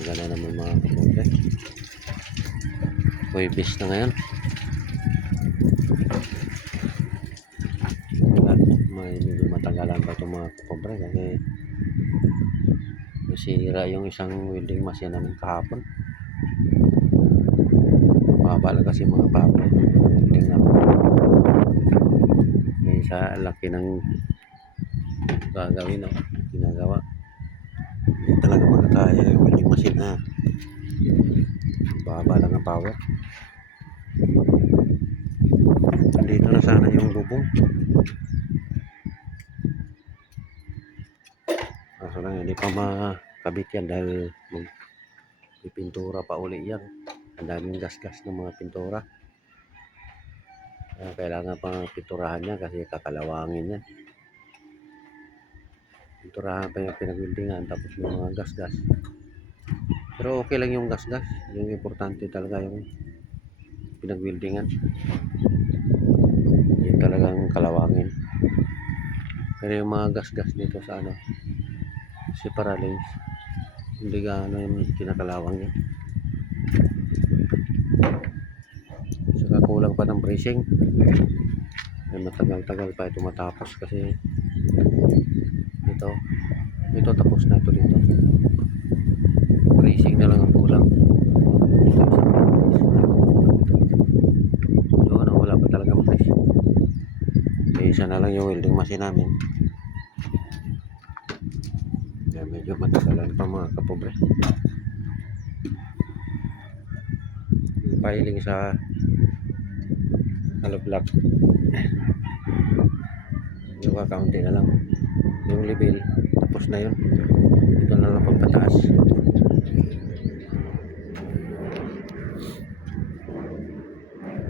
Gana naman mga kapobre. Huwebes na ngayon. May medyo matagalan pa itong mga kapobre kasi nasira yung isang welding machine namin kahapon. Mababa lang kasi mga pabre. Welding na. Ngayon sa laki ng gagawin, no? Ginagawa. Hindi talaga magkakaya yung welding machine na baba lang ang power. Andito na sana yung bubong. Kaso lang hindi pa makabit yan dahil pintura pa uli yan. Ang daming gas-gas ng mga pintura. Kailangan pang pinturahan yan kasi kakalawangin yan. Pinturahan pa yung pinagwildingan tapos yung mga gas-gas. Pero okay lang yung gas-gas. Yung importante talaga yung pinagwildingan. Yung talagang kalawangin. Pero yung mga gas-gas dito sa si Paralays, hindi gaano yung kinakalawang yan. Saka kulang pa ng bracing. Ay matagal-tagal pa ito matapos kasi ito tapos na ito dito. Bracing na lang ang kulang. Doon wala pa talagang bracing. Isa na lang yung welding machine namin. Kaya medyo matagalan pa mga kapobre. Yung piling sa hollow block yung kakaunti na lang. Yung level tapos na yun. Ito na lang pagpataas.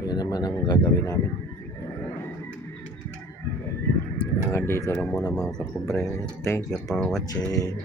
Yan naman ang gagawin namin. Hanggang dito lang muna mga kapobre. Thank you for watching.